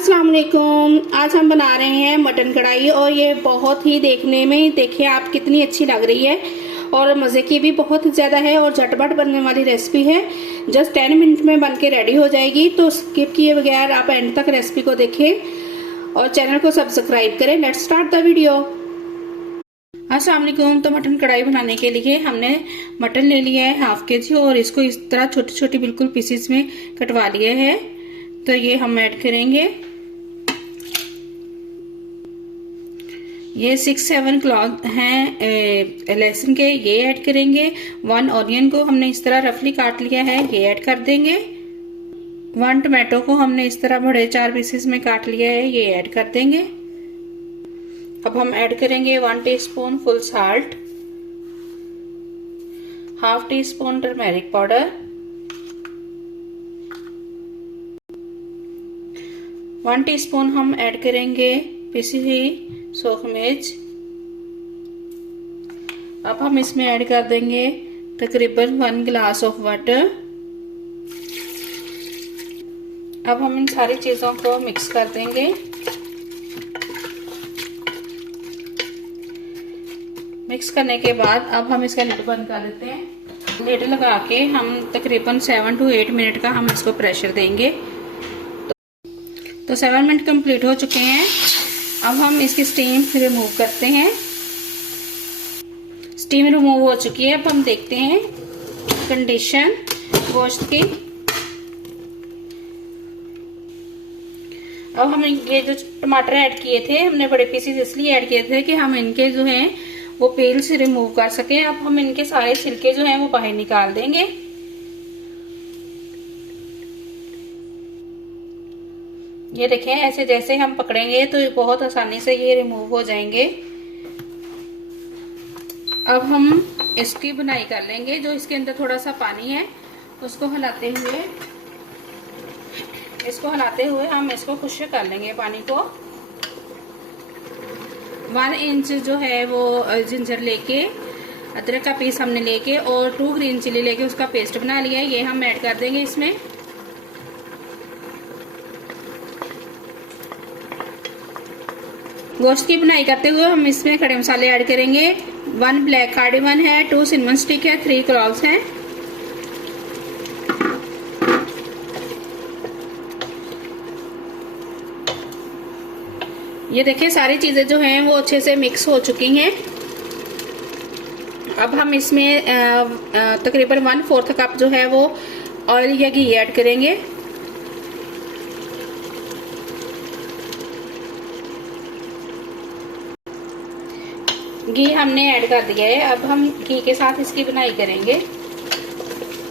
अस्सलाम वालेकुम। आज हम बना रहे हैं मटन कढ़ाई और ये बहुत ही देखने में देखिए आप कितनी अच्छी लग रही है और मज़े की भी बहुत ज़्यादा है और झटपट बनने वाली रेसिपी है। जस्ट 10 मिनट में बन के रेडी हो जाएगी, तो स्किप किए बगैर आप एंड तक रेसिपी को देखें और चैनल को सब्सक्राइब करें। Let's start the video. अस्सलाम वालेकुम। तो मटन कढ़ाई बनाने के लिए हमने मटन ले लिया है हाफ kg और इसको इस तरह छोटी छोटी बिल्कुल पीसेस में कटवा लिया है। तो ये हम ऐड करेंगे, ये 6-7 क्लॉव हैं लहसुन के, ये ऐड करेंगे। 1 ऑनियन को हमने इस तरह रफली काट लिया है, ये ऐड कर देंगे। 1 टमाटो को हमने इस तरह बड़े 4 पीसेस में काट लिया है, ये ऐड कर देंगे। अब हम ऐड करेंगे 1 teaspoon full salt, half tea spoon turmeric powder, 1 teaspoon हम ऐड करेंगे पिसी हुई सूखी मिर्च। अब हम इसमें ऐड कर देंगे तकरीबन 1 गिलास ऑफ वाटर। अब हम इन सारी चीजों को मिक्स कर देंगे। मिक्स करने के बाद अब हम इसका लिड बंद कर देते हैं। लिड लगा के हम तकरीबन 7 to 8 मिनट का हम इसको प्रेशर देंगे। तो 7 मिनट कंप्लीट हो चुके हैं। अब हम इसकी स्टीम रिमूव करते हैं। स्टीम रिमूव हो चुकी है। अब हम देखते हैं कंडीशन गोश्त की। अब हम ये जो टमाटर ऐड किए थे, हमने बड़े पीसेस इसलिए ऐड किए थे कि हम इनके जो हैं वो पेल से रिमूव कर सकें। अब हम इनके सारे छिलके जो हैं वो बाहर निकाल देंगे। ये देखें, ऐसे जैसे हम पकड़ेंगे तो बहुत आसानी से ये रिमूव हो जाएंगे। अब हम इसकी बुनाई कर लेंगे। जो इसके अंदर थोड़ा सा पानी है उसको हिलाते हुए हम इसको खुश्क कर लेंगे पानी को। 1 इंच जो है वो जिंजर लेके, अदरक का पीस हमने लेके और 2 ग्रीन चिली लेके उसका पेस्ट बना लिया है, ये हम ऐड कर देंगे इसमें। गोश्त की बुनाई करते हुए हम इसमें खड़े मसाले ऐड करेंगे। 1 ब्लैक कार्डेमन है, 2 सिनेमन स्टिक है, 3 क्लॉव्स हैं। ये देखिए सारी चीजें जो हैं वो अच्छे से मिक्स हो चुकी हैं। अब हम इसमें तकरीबन 1/4 कप जो है वो ऑयल या घी ऐड करेंगे। घी हमने ऐड कर दिया है। अब हम घी के साथ इसकी बुनाई करेंगे।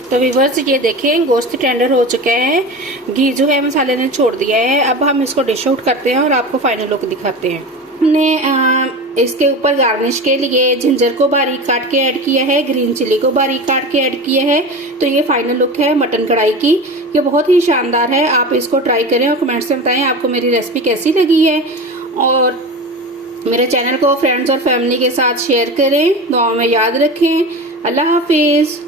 तो व्यूअर्स ये देखें गोश्त टेंडर हो चुका है, घी जो है मसाले ने छोड़ दिया है। अब हम इसको डिश आउट करते हैं और आपको फाइनल लुक दिखाते हैं। हमने इसके ऊपर गार्निश के लिए जिंजर को बारीक काट के ऐड किया है, ग्रीन चिली को बारीक काट के ऐड किया है। तो ये फाइनल लुक है मटन कढ़ाई की। ये बहुत ही शानदार है। आप इसको ट्राई करें और कमेंट्स में बताएं आपको मेरी रेसिपी कैसी लगी है। और मेरे चैनल को फ्रेंड्स और फैमिली के साथ शेयर करें। दुआओं में याद रखें। अल्लाह हाफिज।